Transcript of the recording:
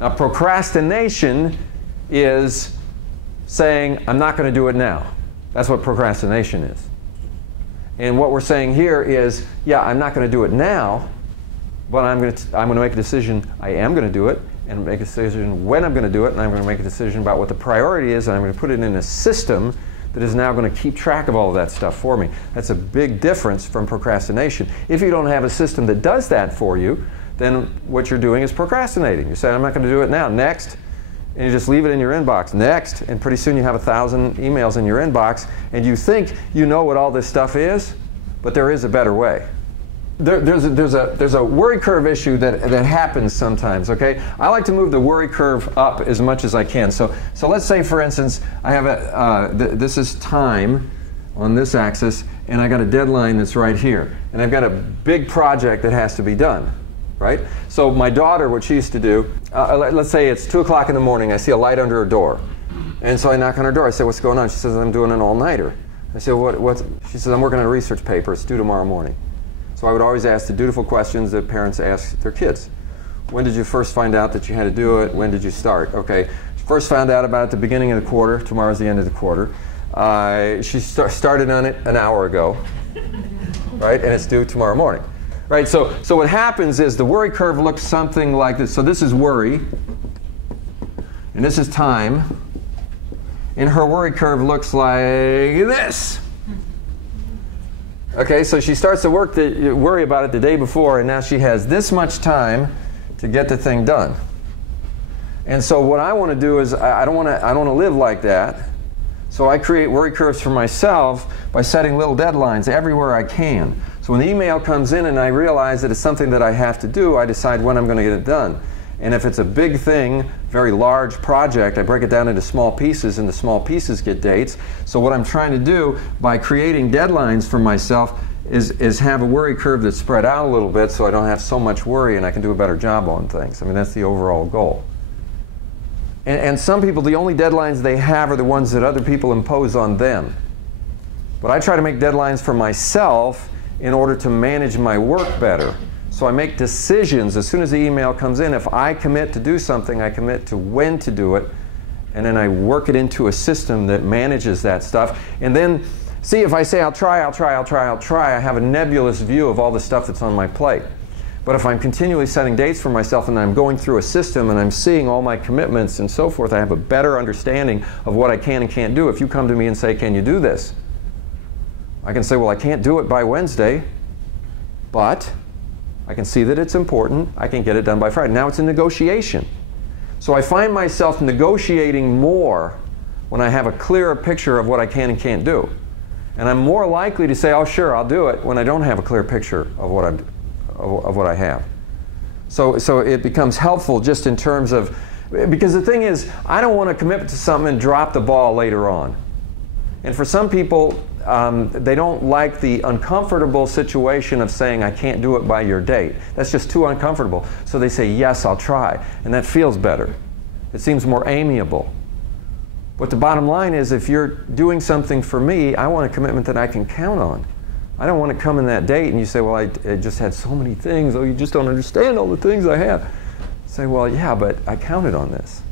Now, procrastination is saying, I'm not going to do it now. That's what procrastination is. And what we're saying here is, yeah, I'm not going to do it now, but I'm going to make a decision. I am going to do it, and make a decision when I'm going to do it, and I'm going to make a decision about what the priority is, and I'm going to put it in a system that is now going to keep track of all of that stuff for me. That's a big difference from procrastination. If you don't have a system that does that for you, then what you're doing is procrastinating. You're saying, I'm not going to do it now. Next. And you just leave it in your inbox. Next. And pretty soon you have 1,000 emails in your inbox, and you think you know what all this stuff is, but there is a better way. There's a worry curve issue that happens sometimes, okay? I like to move the worry curve up as much as I can. So let's say, for instance, I have this is time on this axis, and I got a deadline that's right here. And I've got a big project that has to be done, right? So my daughter, what she used to do, let's say it's 2 o'clock in the morning, I see a light under her door. And so I knock on her door, I say, what's going on? She says, I'm doing an all-nighter. I say, what? She says, I'm working on a research paper, it's due tomorrow morning. So I would always ask the dutiful questions that parents ask their kids. When did you first find out that you had to do it? When did you start? Okay, first found out about it at the beginning of the quarter. Tomorrow's the end of the quarter. She started on it an hour ago, right? And it's due tomorrow morning, right? So what happens is the worry curve looks something like this. So this is worry, and this is time. And her worry curve looks like this. Okay, so she starts to worry about it the day before, and now she has this much time to get the thing done. And so what I want to do is I don't want to live like that. So I create worry curves for myself by setting little deadlines everywhere I can. So when the email comes in and I realize that it's something that I have to do, I decide when I'm going to get it done. And if it's a big thing, very large project, I break it down into small pieces, and the small pieces get dates. So what I'm trying to do by creating deadlines for myself is have a worry curve that's spread out a little bit so I don't have so much worry and I can do a better job on things. I mean, that's the overall goal. And some people, the only deadlines they have are the ones that other people impose on them. But I try to make deadlines for myself in order to manage my work better. So I make decisions as soon as the email comes in. If I commit to do something, I commit to when to do it, and then I work it into a system that manages that stuff. And then, see, if I say I'll try, I have a nebulous view of all the stuff that's on my plate. But if I'm continually setting dates for myself and I'm going through a system and I'm seeing all my commitments and so forth, I have a better understanding of what I can and can't do. If you come to me and say, can you do this? I can say, well, I can't do it by Wednesday, but I can see that it's important. I can get it done by Friday. Now it's a negotiation. So I find myself negotiating more when I have a clearer picture of what I can and can't do. And I'm more likely to say, oh, sure, I'll do it, when I don't have a clear picture of what I have. So it becomes helpful just in terms of, because the thing is, I don't want to commit to something and drop the ball later on. And for some people, they don't like the uncomfortable situation of saying, I can't do it by your date. That's just too uncomfortable. So they say, yes, I'll try. And that feels better. It seems more amiable. But the bottom line is, if you're doing something for me, I want a commitment that I can count on. I don't want to come in that date and you say, well, I just had so many things. Oh, you just don't understand all the things I have. Say, well, yeah, but I counted on this.